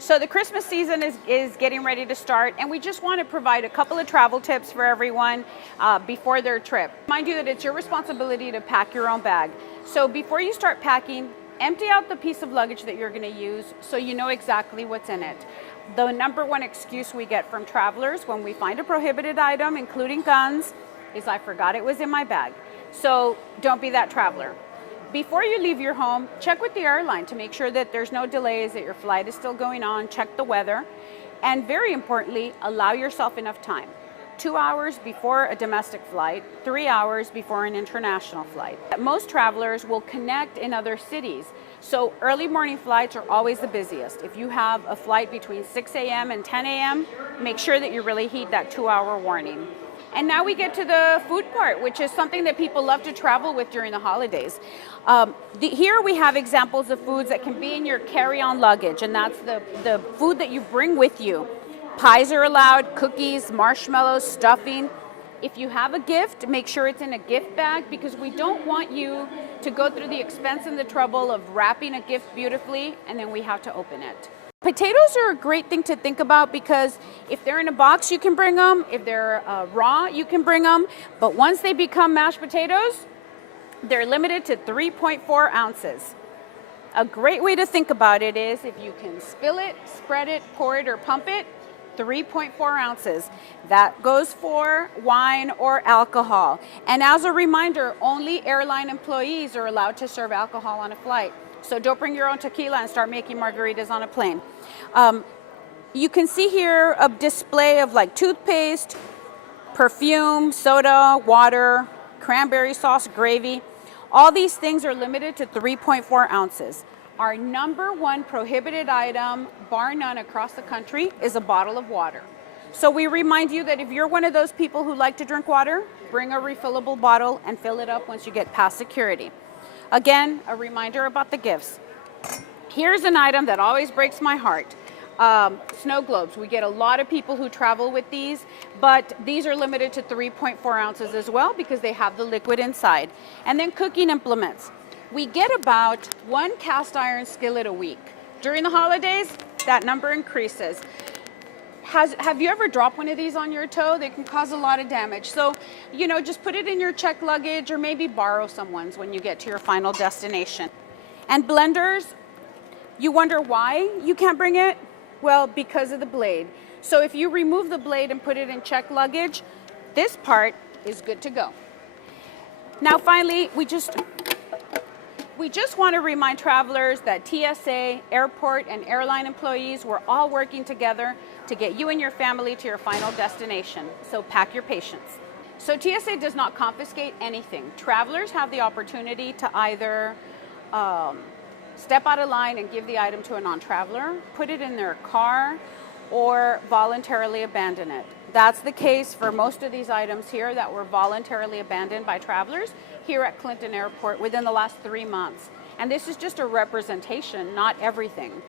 So the Christmas season is getting ready to start, and we just want to provide a couple of travel tips for everyone before their trip. Mind you that it's your responsibility to pack your own bag. So before you start packing, empty out the piece of luggage that you're going to use so you know exactly what's in it. The number one excuse we get from travelers when we find a prohibited item, including guns, is I forgot it was in my bag. So don't be that traveler. Before you leave your home, check with the airline to make sure that there's no delays, that your flight is still going on, check the weather, and very importantly, allow yourself enough time. 2 hours before a domestic flight, 3 hours before an international flight. Most travelers will connect in other cities, so early morning flights are always the busiest. If you have a flight between 6 a.m. and 10 a.m., make sure that you really heed that 2-hour warning. And now we get to the food part, which is something that people love to travel with during the holidays. Here we have examples of foods that can be in your carry-on luggage, and that's the food that you bring with you. Pies are allowed, cookies, marshmallows, stuffing. If you have a gift, make sure it's in a gift bag, because we don't want you to go through the expense and the trouble of wrapping a gift beautifully, and then we have to open it. Potatoes are a great thing to think about, because if they're in a box, you can bring them. If they're raw, you can bring them. But once they become mashed potatoes, they're limited to 3.4 ounces. A great way to think about it is if you can spill it, spread it, pour it, or pump it, 3.4 ounces. That goes for wine or alcohol. And as a reminder, only airline employees are allowed to serve alcohol on a flight. So don't bring your own tequila and start making margaritas on a plane. You can see here a display of like toothpaste, perfume, soda, water, cranberry sauce, gravy. All these things are limited to 3.4 ounces. Our number one prohibited item, bar none across the country, is a bottle of water. So we remind you that if you're one of those people who like to drink water, bring a refillable bottle and fill it up once you get past security. Again, a reminder about the gifts. Here's an item that always breaks my heart. Snow globes. We get a lot of people who travel with these, but these are limited to 3.4 ounces as well, because they have the liquid inside. And then cooking implements. We get about 1 cast iron skillet a week. During the holidays, that number increases. Have you ever dropped one of these on your toe? They can cause a lot of damage. So, just put it in your checked luggage, or maybe borrow someone's when you get to your final destination. And blenders, you wonder why you can't bring it? Well, because of the blade. So if you remove the blade and put it in checked luggage, this part is good to go. Now finally, we just want to remind travelers that TSA, airport, and airline employees, we're all working together to get you and your family to your final destination. So pack your patience. So TSA does not confiscate anything. Travelers have the opportunity to either step out of line and give the item to a non-traveler, put it in their car, or voluntarily abandon it. That's the case for most of these items here that were voluntarily abandoned by travelers here at Clinton Airport within the last 3 months. And this is just a representation, not everything.